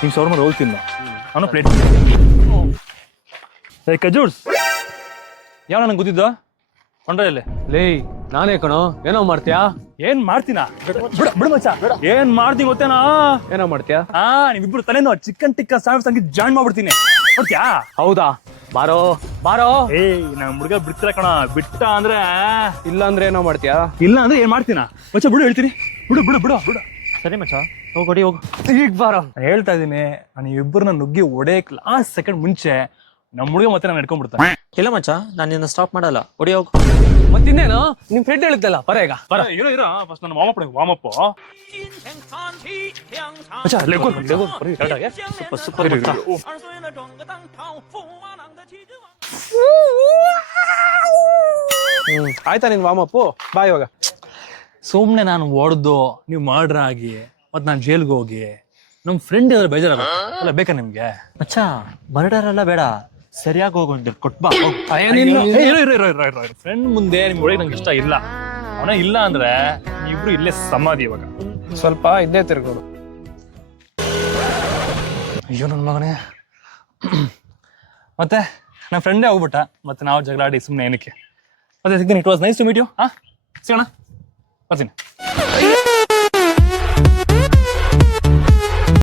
ನಿಂಗೆ shawarma roll ತಿನ್ನು ಅವನು ಪ್ಲೇಟ್ ಖಜೂರ್ಸ್ ಯಾವ ನನಗೆ ಗೊತ್ತಿದ್ದ ಕೊಂಡ್ರಲ್ಲಿ ಲೇ ನಾನೇ ಕಣೋ ಏನೋ ಮಾಡ್ತೀಯಾ? ಏನ್ ಮಾಡ್ತೀನಾ ಬಿಡು ಮಚ್ಚ ಏನ್ ಮಾಡ್ತೀನಿ ಗೊತ್ತೇನಾ? ಏನೋ ಮಾಡ್ತೀಯಾ? ನೀವಿಬ್ರು ತಲೆನೋ ಚಿಕನ್ ಟಿಕ್ಕಾ ಸ್ಯಾಂಡ್ವಿಚ್ ಸಂಗಿ ಜಾಯಿನ್ ಮಾಡ್ಬಿಡ್ತೀನಿ. ನೋಡ್ತ್ಯಾ? ಹೌದಾ? ಬಾರೋ ಬಾರೋ. ನಮ್ ಹುಡುಗ ಬಿಡ್ತಿಲ್ಲ ಕಣ. ಬಿಟ್ಟ ಅಂದ್ರೆ ಇಲ್ಲ ಅಂದ್ರೆ ಏನೋ ಮಾಡ್ತೀಯಾ? ಇಲ್ಲ ಅಂದ್ರೆ ಏನ್ ಮಾಡ್ತೀನ ಮಚ್ಚ? ಬಿಡು ಹೇಳ್ತೀನಿ. ಬಿಡು ಬಿಡು ಬಿಡು ಬಿಡು. ಸರಿ ಮಚ್ಚ ಹೋಗಿ ಹೋಗು. ಈಗ ಬಾರೋ. ಹೇಳ್ತಾ ಇದೀನಿ, ನಾನು ಇಬ್ಬರನ್ನ ನುಗ್ಗಿ ಹೊಡೆಯಕ್ ಲಾಸ್ಟ್ ಸೆಕೆಂಡ್ ಮುಂಚೆ ನಮ್ ಹುಡುಗ ಮತ್ತೆ ನಾನು ನಡ್ಕೊಂಡ್ಬಿಡ್ತಾನೆ. ಇಲ್ಲ ಮಚ್ಚ, ನಾನು ನಿನ್ನ ಸ್ಟಾಪ್ ಮಾಡಲ್ಲ, ಹೊಡಿ ಹೋಗು. ಮತ್ತಿನ್ನೇನು ನಿಮ್ ಫ್ರೆಂಡ್ ಹೇಳಿದ್ದಲ್ಲ, ಬರ ಈಗ ಬರ. ಇರೋ ಫಸ್ಟ್ ನನ್ನ ವಾಮಪ್ ವಾಮಪ್ ಸೂಪರ್ ಸೂಪರ್ ಮಚ್ಚ. ಆಯ್ತಾ ನಿನ್ ವಾಮಪ್ಪು? ಬಾ ಇವಾಗ. ಸುಮ್ನೆ ನಾನು ಹೊಡೆದು ನೀವು ಮರ್ಡರ್ ಆಗಿ ಮತ್ ನಾನು ಜೈಲ್ಗೆ ಹೋಗಿ ನಮ್ ಫ್ರೆಂಡ್ ಯಾವ್ದಾರು ಬೇಜಾರಲ್ಲ ಅಲ್ಲ ಬೇಕಾ ನಿಮ್ಗೆ? ಮಚ್ಚ ಮರ್ಡರ್ ಎಲ್ಲ ಬೇಡ, ಸರಿಯಾಗಿ ಹೋಗು ಅಂತ ಕೊಟ್ಬಾ. ಫ್ರೆಂಡ್ ಮುಂದೆ ನಿಮ್ ಒಳಗೆ ನಂಗೆ ಇಷ್ಟ ಇಲ್ಲ. ಅವನ ಇಲ್ಲ ಅಂದ್ರೆ ನೀವಿಬ್ರು ಇಲ್ಲೇ ಸಮಾಧಿ. ಇವಾಗ ಸ್ವಲ್ಪ ಇದ್ದೇ ತಿರ್ಗೋಡು. ಅಯ್ಯೋ ನನ್ ಮಗನೇ. ಮತ್ತೆ ನನ್ನ ಫ್ರೆಂಡೇ ಹೋಗ್ಬಿಟ್ಟ, ಮತ್ತೆ ನಾವು ಜಗಳಾಡಿ ಸುಮ್ಮನೆ ಏನಕ್ಕೆ? ಮತ್ತೆ ಸಿಗ್ತೀನಿ. It was nice to meet you. ಸಿಗೋಣ, ಬರ್ತೀನಿ.